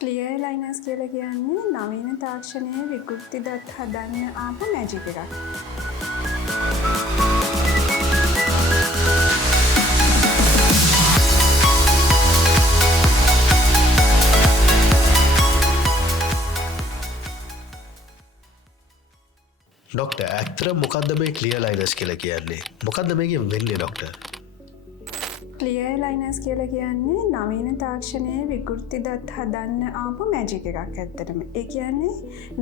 Clear ලයිනර්ස් කියලා කියන්නේ නවීන තාක්ෂණයේ විකෘති දත් හදන්න ආපු මැජික් එකක්. ඩොක්ටර් ඇත්තට මොකද්ද මේ ක්ලියර් ලයිනර්ස් කියලා කියන්නේ? මොකද්ද මේකෙන් වෙන්නේ ඩොක්ටර්? ක්ලියර් ලයිනර්ස් කියලා කියන්නේ නවීන තාක්ෂණයේ විකෘති දත් හදන්න ආපු මැජික් එකක් ඇත්තටම. ඒ කියන්නේ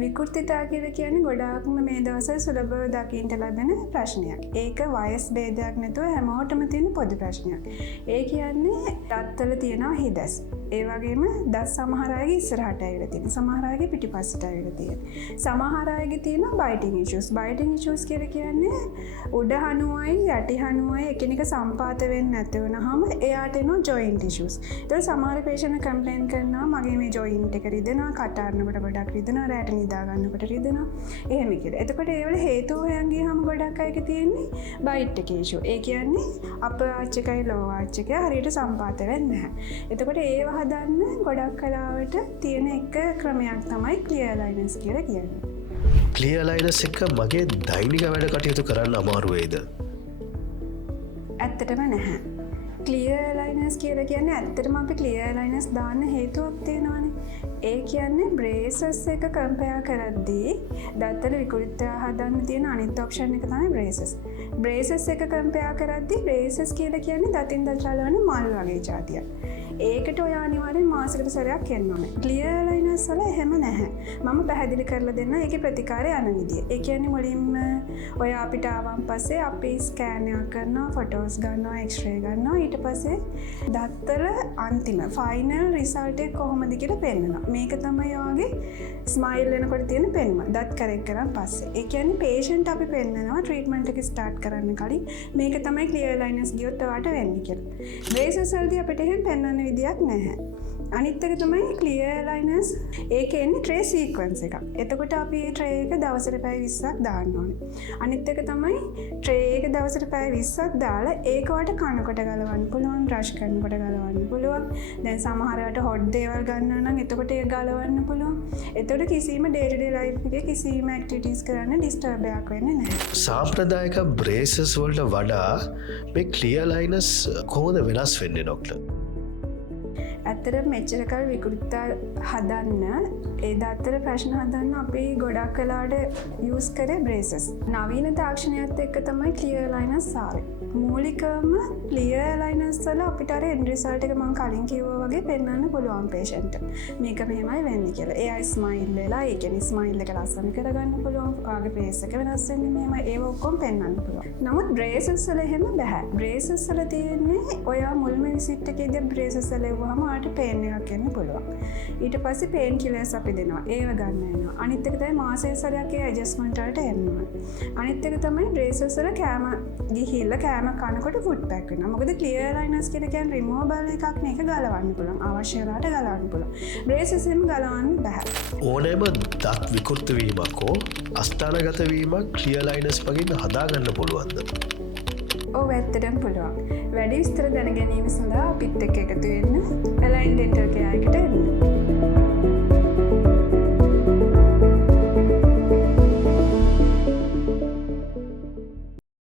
විකෘතිතා කියලා කියන්නේ ගොඩාක්ම මේ දවස්වල සුලභව දකින්න ලැබෙන ප්‍රශ්නයක්. ඒක වයස් භේදයක් නැතුව හැමෝටම තියෙන පොදු ප්‍රශ්නයක්. ඒ කියන්නේ දත්වල තියෙනවා හිදස්. ඒ වගේම දත් සමහර අයගේ ඉස්සරහට ඇවිල්ලා තියෙනවා. සමහර අයගේ පිටිපස්සට ඇවිල්ලා තියෙනවා. සමහර අයගේ තියෙනවා බයිටිං ඉෂුස්. බයිටිං ඉෂුස් කියලා කියන්නේ උඩ හනුවයි යටි හනුවයි එකිනෙක සම්පාත වෙන්නේ නැති වෙනහම එයාට එනවා ජොයින්ට් ඉෂුස්. ඒතකොට සමහර පේෂන්ට් කම්ප්ලේන් කරනවා මගේ මේ ජොයින්ට් එක රිදෙනවා, කට අරනකොට ගොඩක් රිදෙනවා, රැට නිදා ගන්නකොට රිදෙනවා. එහෙම කියලා. එතකොට ඒවල හේතු හොයන් ගියාම ගොඩක් අයගේ තියෙන්නේ බයිට් එකේ ඉෂු. ඒ කියන්නේ අපර් ආච් එකයි ලෝවර් ආච් එකයි හරියට සම්පාත වෙන්නේ නැහැ. එතකොට ඒව හදන්න ගොඩක් කලාවට තියෙන එක ක්‍රමයක් තමයි ක්ලියර් ලයිනර්ස් කියලා කියන්නේ. ක්ලියර් ලයිනර්ස් එක මගේ දෛනික වැඩ කටයුතු කරන්න අමාරු වේද? ඇත්තටම නැහැ. ක්ලියර් ලයිනර්ස් කියලා කියන්නේ ඇත්තටම අපි ක්ලියර් ලයිනර්ස් දාන්න හේතුවක් තියෙනවානේ. ඒ කියන්නේ බ්‍රේසස් එක කම්පෙයාර් කරද්දී දත්වල විකෘතිතා හදන්න තියෙන අනිත් ඔප්ෂන් එක තමයි බ්‍රේසස්. බ්‍රේසස් එක කම්පෙයාර් කරද්දී බ්‍රේසස් කියලා කියන්නේ දතින් දත් රලවන මල් වගේ જાතියක්. ඒකට ඔය අනිවාර්යෙන් මාසෙකට සැරයක් එන්න ඕනේ. ක්ලියර් ලයිනර්ස් වල එහෙම නැහැ. මම පැහැදිලි කරලා දෙන්න ඒකේ ප්‍රතිකාරය යන විදිය. ඒ කියන්නේ මුලින්ම ඔය අපිට ආවන් පස්සේ අපි ස්කෑන් එකක් කරනවා, ෆොටෝස් ගන්නවා, එක්ස්රේ ගන්නවා. ඊට පස්සේ දත්වල අන්තිම ෆයිනල් රිසල්ට් එක කොහොමද කියලා පෙන්නනවා. මේක තමයි ඔයගේ ස්මයිල් වෙනකොට තියෙන පෙනුම. දත් කරෙක්ට් කරන් පස්සේ. ඒ කියන්නේ පේෂන්ට් අපි පෙන්නනවා ට්‍රීට්මන්ට් එක ස්ටාර්ට් කරන්න කලින් මේක තමයි ක්ලියර් ලයිනර්ස් ගියොත් ඔයාලට වෙන්නේ කියලා. බ්‍රේසස් වලදී අපිට එහෙම පෙන්වන්න විදියක් නැහැ. අනිත් එක තමයි ක්ලියර් ලයිනර්ස්. ඒකේ එන්නේ ට්‍රේ සීක්වන්ස් එකක්. එතකොට අපි මේ ට්‍රේ එක දවසට පැය 20ක් දාන්න ඕනේ. අනිත් එක තමයි ට්‍රේ එක දවසට පැය 20ක් දාලා ඒක වට කනකොට ගලවන්න පුළුවන්, බ්‍රෂ් කරනකොට ගලවන්න පුළුවන්. දැන් සමහර වෙලාවට හොට් දේවල් ගන්නවා නම් එතකොට ඒක ගලවන්න පුළුවන්. එතකොට කිසිම ඩේ ටු ඩේ ලයිෆ් එකේ කිසිම ඇක්ටිවිටීස් කරන්න ඩිස්ටර්බ් එකක් වෙන්නේ නැහැ. සාම්ප්‍රදායික බ්‍රේසස් වලට වඩා මේ ක්ලියර් ලයිනර්ස් කොහොමද වෙනස් වෙන්නේ ඩොක්ටර්? ඇත්තට මෙච්චර කල් විකෘතිතා හදන්න ඒ දත්තර ප්‍රශ්න හදන්න අපි ගොඩක් කලාට යූස් කරේ බ්‍රේසස්. නවීන තාක්ෂණයත් එක්ක තමයි ක්ලියර් ලයිනර්ස් ආවේ. මූලිකවම ක්ලියර් ලයිනර්ස් වල අපිට අර එන්ඩ් රිසල්ට් එක මම කලින් කිව්වා වගේ පෙන්වන්න පුළුවන් පේෂන්ට්. මේක මෙහෙමයි වෙන්නේ කියලා. එයා ස්මයිල් වෙලා ඒ කියන්නේ ස්මයිල් එක ලස්සන කරගන්න පුළුවන්. ඔයාගේ ෆේස් එක වෙනස් වෙන්නේ මෙහෙමයි. ඒව ඔක්කොම පෙන්වන්න පුළුවන්. නමුත් බ්‍රේසස් වල එහෙම බෑ. බ්‍රේසස් වල තියෙන්නේ ඔයා මුල්ම විසිට් එකේදී බ්‍රේසස් වල එවුවම ඔයාට පේන් එකක් එන්න පුළුවන්. ඊට පස්සේ පේන් කිලර්ස් අපි දෙනවා. ඒව ගන්න වෙනවා. අනිත් එක තමයි මාසෙ සැරයක් ඒ ඇඩ්ජස්ට්මන්ට් වලට එන්න. අනිත් එක තමයි බ්‍රේසස් වල කෑම ගිහිල්ලා කෑම කනකොට ෆුඩ් පැක් වෙනවා. මොකද ක්ලියර් ලයිනර්ස් කියලා කියන්නේ රිමූවබල් එකක් නේ. ඒක ගලවන්න පුළුවන්. අවශ්‍ය වෙලාවට ගලවන්න පුළුවන්. බ්‍රේසස් එහෙම ගලවන්න බෑ. ඕනෑම දත් විකෘති වීමක් හෝ අස්ථානගත වීමක් ක්ලියර් ලයිනර්ස් මගින් හදාගන්න පුළුවන්ද? ඔව් ඇත්තටම පුළුවන්. වැඩි විස්තර දැන ගැනීම සඳහා අපිත් එක්ක එකතු වෙන්න Align Dental Care එකට එන්න.